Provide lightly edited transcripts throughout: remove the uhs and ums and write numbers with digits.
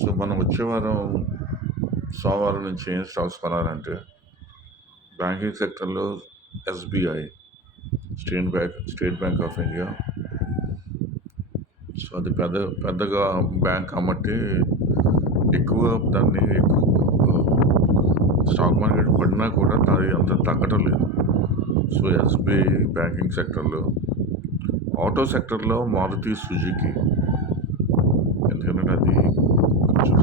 So మనం వచ్చే వారం సోమవారం నుంచి ఏం స్టాక్స్ కొనాలంటే బ్యాంకింగ్ సెక్టర్లో SBI, state bank of India. So అది పెద్దగా బ్యాంక్ కాబట్టి ఎక్కువ స్టాక్ మార్కెట్ పడినా కూడా అది అంత తగ్గటం లేదు. సో ఎస్బీఐ బ్యాంకింగ్ సెక్టర్లో, ఆటో సెక్టర్లో మారుతి సుజుకి, ఎందుకంటే అది కొంచెం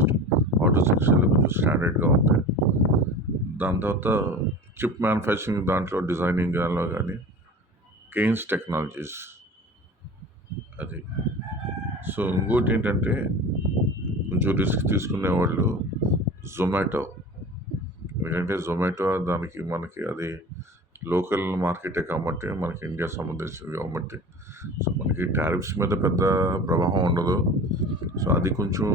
ఆటో సెక్షన్లో కొంచెం స్టాండర్డ్గా ఉంది. దాని తర్వాత చిప్ మ్యానుఫ్యాక్చరింగ్ దాంట్లో డిజైనింగ్ దానిలో కానీ కేన్స్ టెక్నాలజీస్ అది. సో ఇంకోటి ఏంటంటే కొంచెం రిస్క్ తీసుకునే వాళ్ళు జొమాటో, ఎందుకంటే జొమాటో మనకి అది లోకల్ మార్కెటే కాబట్టి, మనకి ఇండియా సంబంధించింది కాబట్టి, సో మనకి టారిఫ్స్ మీద పెద్ద ప్రభావం ఉండదు. సో అది కొంచెం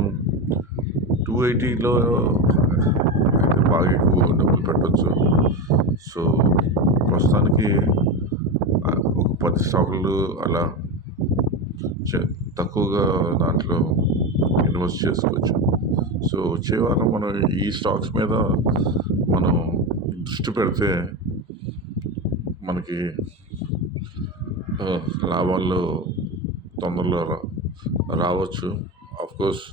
280లో అయితే బాగా ఎక్కువ డబ్బులు పెట్టవచ్చు. సో ప్రస్తుతానికి ఒక 10 స్టాకులు అలా తక్కువగా దాంట్లో ఇన్వెస్ట్ చేసుకోవచ్చు. సో వచ్చే వారం మనం ఈ స్టాక్స్ మీద మనం దృష్టి పెడితే మనకి లాభాలు తొందరలో రావచ్చు. ఆఫ్కోర్స్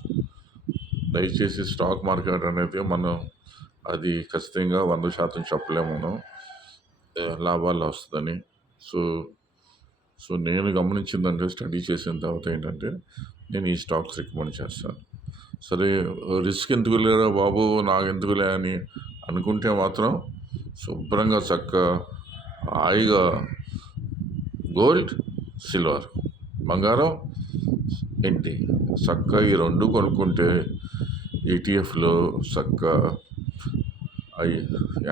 దయచేసి స్టాక్ మార్కెట్ అనేది మనం అది ఖచ్చితంగా 100% చెప్పలేము మనం లాభాలు వస్తుందని. సో నేను గమనించిందంటే, స్టడీ చేసిన తర్వాత ఏంటంటే, నేను ఈ స్టాక్స్ రికమెండ్ చేస్తాను. సరే రిస్క్ ఎందుకు లేరా బాబు, నాకు ఎందుకులే అని అనుకుంటే మాత్రం శుభ్రంగా హాయిగా గోల్డ్, సిల్వర్, బంగారం ఏంటి ఈ 2 కొనుక్కుంటే ఈటీఎఫ్లో అవి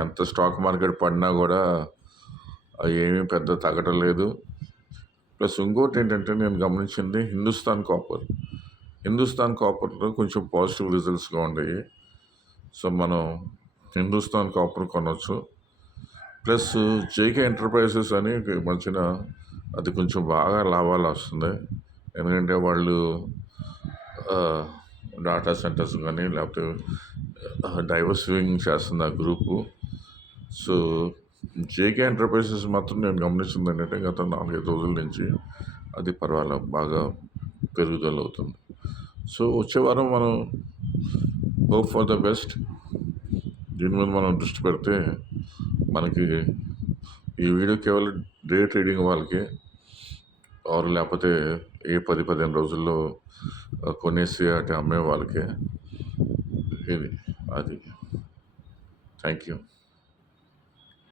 ఎంత స్టాక్ మార్కెట్ పడినా కూడా అవి ఏమీ పెద్ద తగ్గటం లేదు. ప్లస్ ఇంకోటి ఏంటంటే నేను గమనించింది హిందుస్థాన్ కాపర్లో కొంచెం పాజిటివ్ రిజల్ట్స్గా ఉన్నాయి. సో మనం హిందుస్థాన్ కాపర్ కొనవచ్చు. ప్లస్ జేకే ఎంటర్ప్రైజెస్ అని మధ్యన అది కొంచెం బాగా లాభాలు వస్తుంది, ఎందుకంటే వాళ్ళు డాటా సెంటర్స్ కానీ లేకపోతే డైవర్సిఫింగ్ చేస్తుంది ఆ గ్రూపు. సో జేకే ఎంటర్ప్రైజెస్ మాత్రం నేను గమనించింది ఏంటంటే గత 4-5 రోజుల నుంచి అది పర్వాలేదు, బాగా పెరుగుదల అవుతుంది. సో వచ్చే వారం మనం హోప్ ఫర్ ద బెస్ట్, దీని మీద మనం దృష్టి పెడితే మనకి ఈ వీడియో కేవలం డే ట్రేడింగ్ వాళ్ళకి, లేకపోతే 10-15 రోజుల్లో కొనేసి అటు అమ్మే వాళ్ళకే ఇది అది. Thank you.